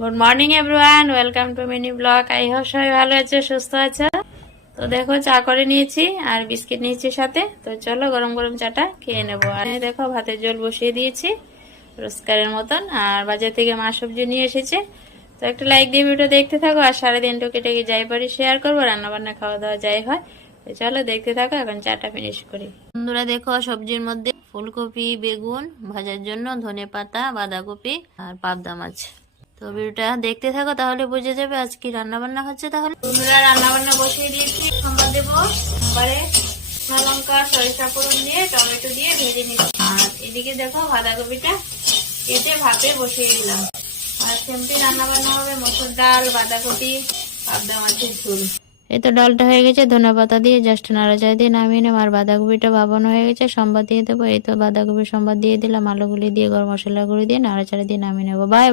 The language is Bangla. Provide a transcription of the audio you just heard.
Good morning everyone, welcome to mini blog. I hope সবাই ভালো আছো, সুস্থ আছো। তো দেখো, চা করে নিয়েছি আর বিস্কিট নিয়েছি সাথে। তো চলো গরম গরম চাটা খেয়ে নেবো। আর এই দেখো ভাতের জল বসিয়ে দিয়েছি রোজকারের মতন, আর বাজার থেকে মা সবজি নিয়ে এসেছে। তো একটা লাইক দিয়ে ভিডিও দেখতে থাকো, আর সারাদিন টুকিটাকি যাই পারি শেয়ার করবো, রান্না বান্না খাওয়া দাওয়া যাই হয়। তো চলো দেখতে থাকো, এখন চাটা ফিনিশ করি। বন্ধুরা দেখো, সবজির মধ্যে ফুলকপি, বেগুন ভাজার জন্য, ধনেপাতা, বাঁধাকপি আর পাবদা মাছ। তো ভিডিওটা দেখতে থাকো, তাহলে বুঝে যাবে আজ কি রান্না বান্না হচ্ছে। তাহলে বন্ধুরা, রান্না বান্না বসিয়ে দিয়েছি। সম্বাদ দেবো এবারে লঙ্কা, সরিষা ফোড়ন দিয়ে, টমেটো দিয়ে ভেজে নিচ্ছি। আর এদিকে দেখো বাঁধাকপিটা কেটে ভাতে বসিয়ে দিলাম। আর সিম্পল রান্না বান্না হবে, মসুর ডাল, বাঁধাকপি, পাবদা মাছের ঝোল। এই তো ডালটা হয়ে গেছে, ধনেপাতা দিয়ে জাস্ট নাড়াচাড়া দিয়ে নামিয়ে নেব। আর বাঁধাকপিটা ভাবানো হয়ে গেছে, সম্বাদ দিয়ে দেবো। এই তো বাঁধাকপি সম্বাদ দিয়ে দিলাম, আলুগুলি দিয়ে, গরম মশলা গুঁড়ি দিয়ে নাড়াচাড়া দিয়ে নামিয়ে নেবো। Bye bye.